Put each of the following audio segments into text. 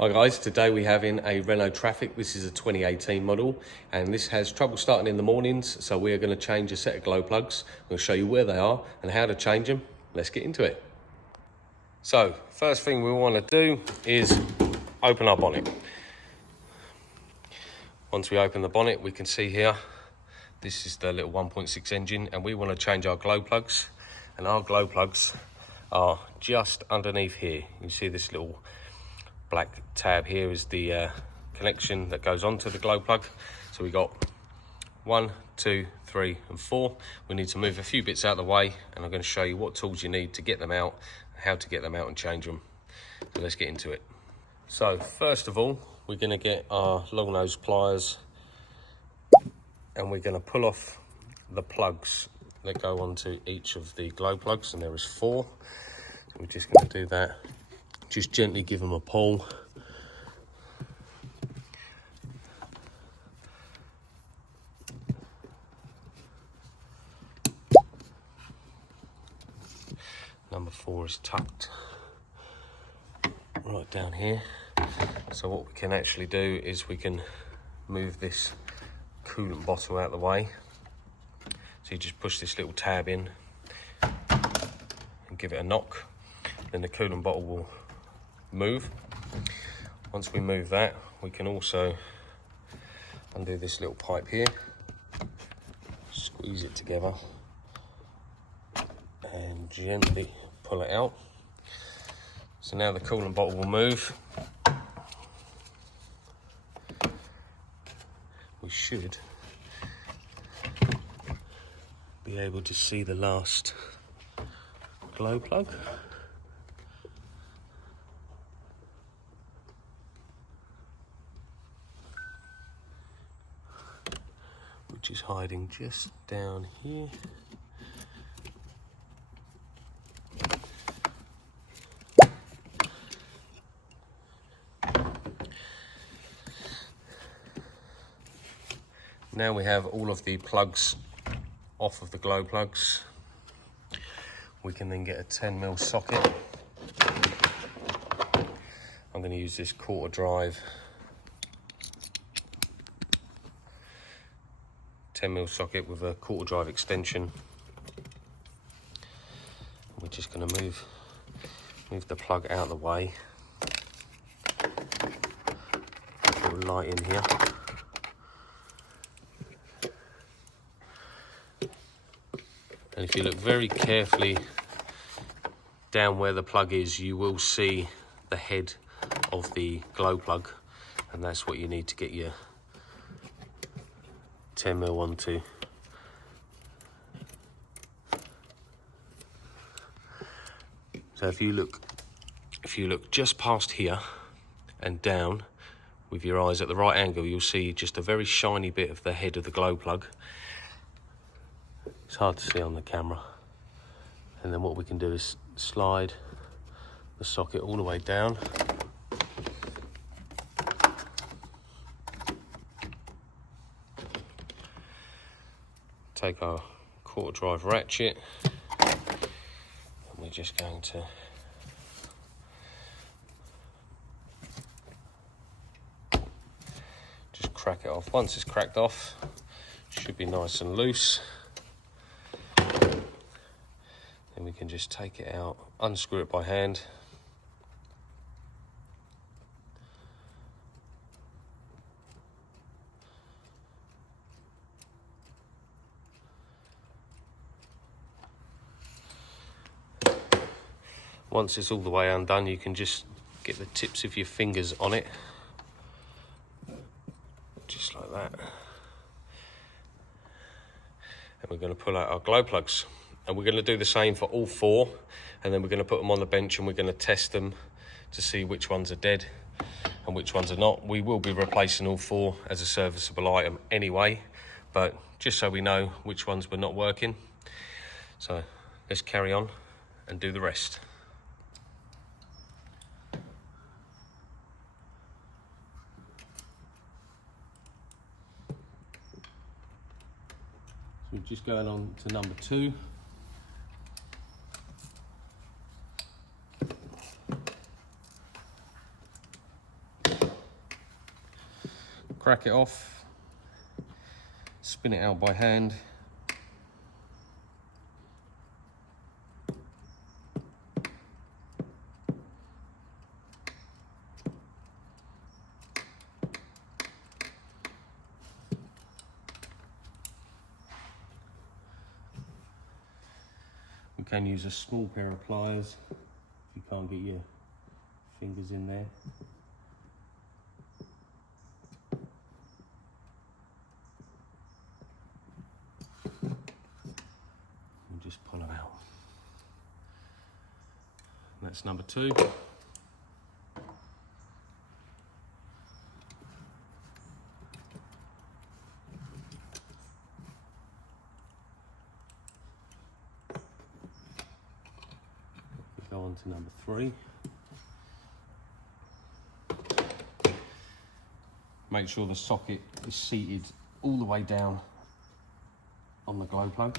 Hi guys, today we have in a Renault Trafic. This is a 2018 model and this has trouble starting in the mornings, so we are going to change a set of glow plugs. I'm going to show you where they are and how to change them. Let's get into it. So first thing we want to do is open our bonnet. Once we open the bonnet, we can see here this is the little 1.6 engine and we want to change our glow plugs, and our glow plugs are just underneath here. You see this little black tab here is the connection that goes onto the glow plug. So we got 1, 2, 3 and 4. We need to move a few bits out of the way and I'm going to show you what tools you need to get them out, how to get them out and change them. So let's get into it. So first of all, we're going to get our long nose pliers and we're going to pull off the plugs that go onto each of the glow plugs, and there is 4. So we're just going to do that. Just gently give them a pull. Number 4 is tucked right down here. So what we can actually do is we can move this coolant bottle out of the way. So you just push this little tab in and give it a knock. Then the coolant bottle will move. Once we move that, we can also undo this little pipe here, squeeze it together and gently pull it out. So now the coolant bottle will move. We should be able to see the last glow plug. Which is hiding just down here. Now we have all of the plugs off of the glow plugs. We can then get a 10mm socket. I'm going to use this quarter drive 10mm socket with a quarter drive extension. We're just going to move the plug out of the way. A little light in here. And if you look very carefully down where the plug is, you will see the head of the glow plug, and that's what you need to get your 10mm onto. So if you look just past here and down with your eyes at the right angle, you'll see just a very shiny bit of the head of the glow plug. It's hard to see on the camera. And then what we can do is slide the socket all the way down. Take our quarter drive ratchet and we're just going to just crack it off. Once it's cracked off, it should be nice and loose. Then we can just take it out, unscrew it by hand. Once it's all the way undone, you can just get the tips of your fingers on it, just like that. And we're going to pull out our glow plugs. And we're going to do the same for all 4, and then we're going to put them on the bench and we're going to test them to see which ones are dead and which ones are not. We will be replacing all 4 as a serviceable item anyway, but just so we know which ones were not working. So let's carry on and do the rest. So we're just going on to number 2. crack it off, spin it out by hand. We can use a small pair of pliers if you can't get your fingers in there. And just pull them out. That's number 2. Go on to number 3. Make sure the socket is seated all the way down on the glow plug.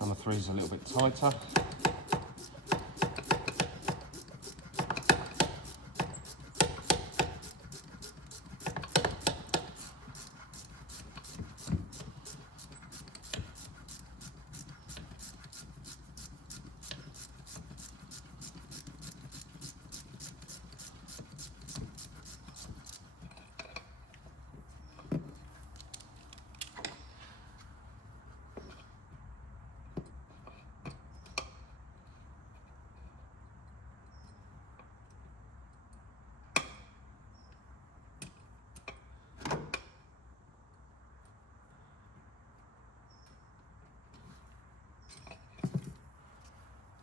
Number 3 is a little bit tighter.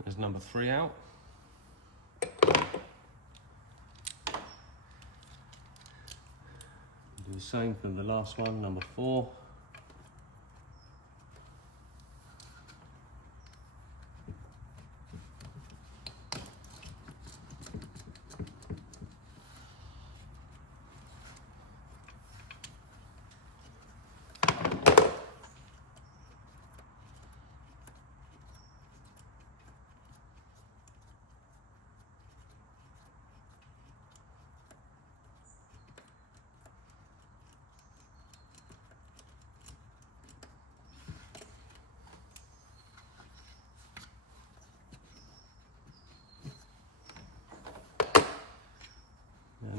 There's number 3 out. Do the same for the last one, number 4.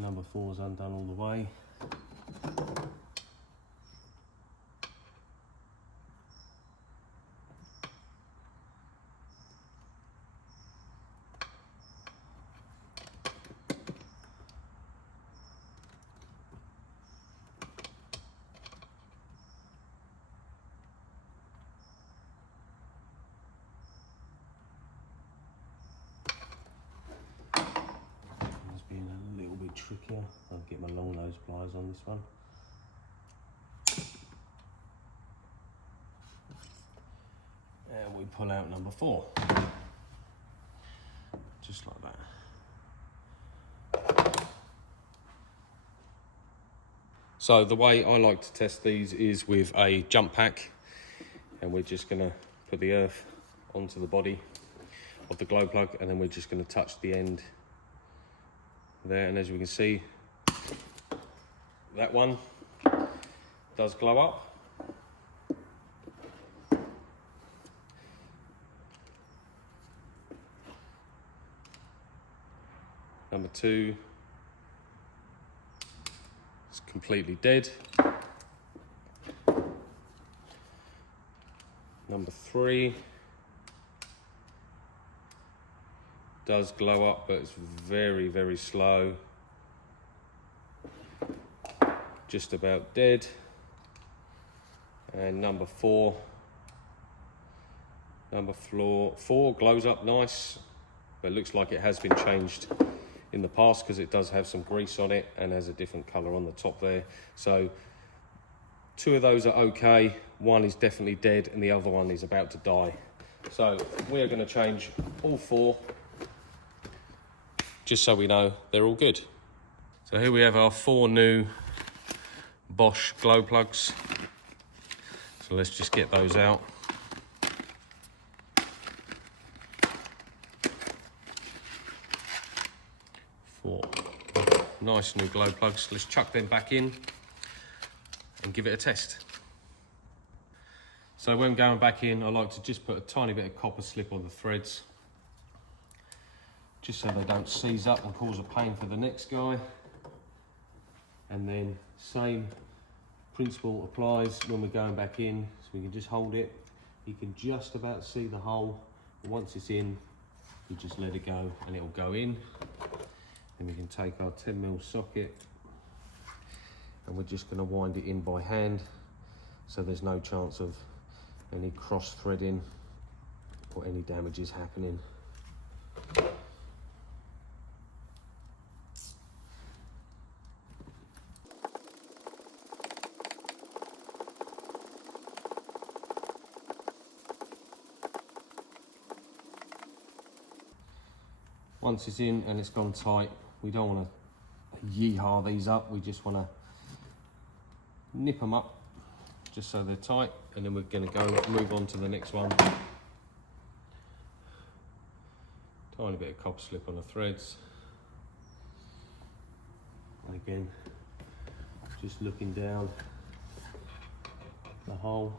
Number 4 is undone all the way. Trickier. I'll get my long nose pliers on this one. And we pull out number 4. Just like that. So the way I like to test these is with a jump pack, and we're just going to put the earth onto the body of the glow plug, and then we're just going to touch the end there, and as we can see, that one does glow up. Number 2 is completely dead. Number 3 does glow up, but it's very, very slow. Just about dead. And number 4 glows up nice, but it looks like it has been changed in the past because it does have some grease on it and has a different colour on the top there. So 2 of those are okay, 1 is definitely dead, and the other one is about to die. So we're going to change all 4, just so we know they're all good. So here we have our 4 new Bosch glow plugs. So let's just get those out. nice new glow plugs. Let's chuck them back in and give it a test. So when going back in, I like to just put a tiny bit of copper slip on the threads, just so they don't seize up and cause a pain for the next guy. And then same principle applies when we're going back in. So we can just hold it. You can just about see the hole. Once it's in, you just let it go and it'll go in. Then we can take our 10mm socket and we're just going to wind it in by hand, so there's no chance of any cross threading or any damages happening. Once it's in and it's gone tight, we don't want to yee-haw these up, we just want to nip them up just so they're tight, and then we're going to go move on to the next one. Tiny bit of copper slip on the threads. And again, just looking down the hole.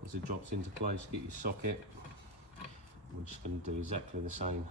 Once it drops into place, get your socket. We're just going to do exactly the same.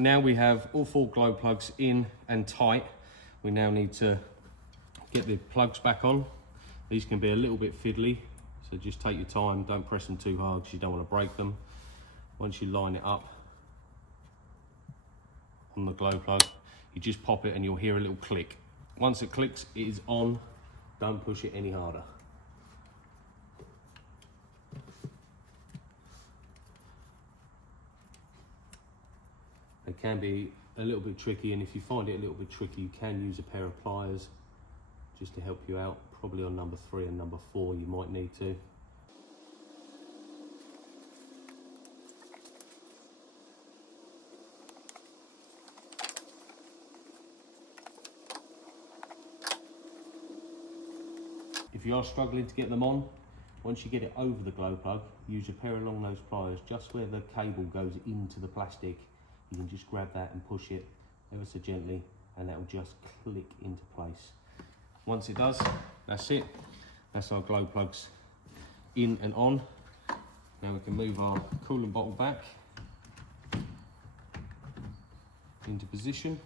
Now we have all 4 glow plugs in and tight. We now need to get the plugs back on. These can be a little bit fiddly, so just take your time, don't press them too hard because you don't want to break them. Once you line it up on the glow plug, you just pop it and you'll hear a little click. Once it clicks, it is on. Don't push it any harder. It can be a little bit tricky, and if you find it a little bit tricky, you can use a pair of pliers just to help you out. Probably on number 3 and number 4 you might need to. If you are struggling to get them on, once you get it over the glow plug, use a pair of long nose pliers just where the cable goes into the plastic. You can just grab that and push it ever so gently, and that will just click into place. Once it does, that's it. That's our glow plugs in and on. Now we can move our coolant bottle back into position.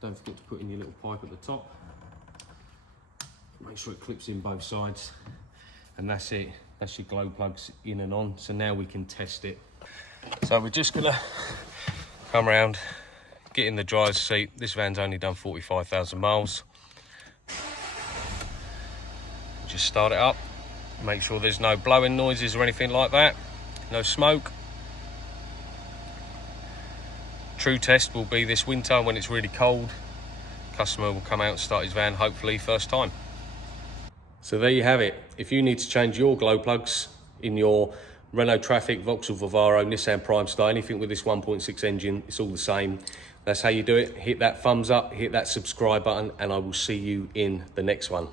Don't forget to put in your little pipe at the top. Make sure it clips in both sides, and that's it. That's your glow plugs in and on. So now we can test it. So we're just gonna come around, get in the driver's seat. This van's only done 45,000 miles. Just start it up. Make sure there's no blowing noises or anything like that. No smoke. True test will be this winter when it's really cold. Customer will come out and start his van, hopefully first time. So there you have it. If you need to change your glow plugs in your Renault Trafic, Vauxhall Vivaro, Nissan Prime Star, anything with this 1.6 engine, it's all the same. That's how you do it. Hit that thumbs up, hit that subscribe button, and I will see you in the next one.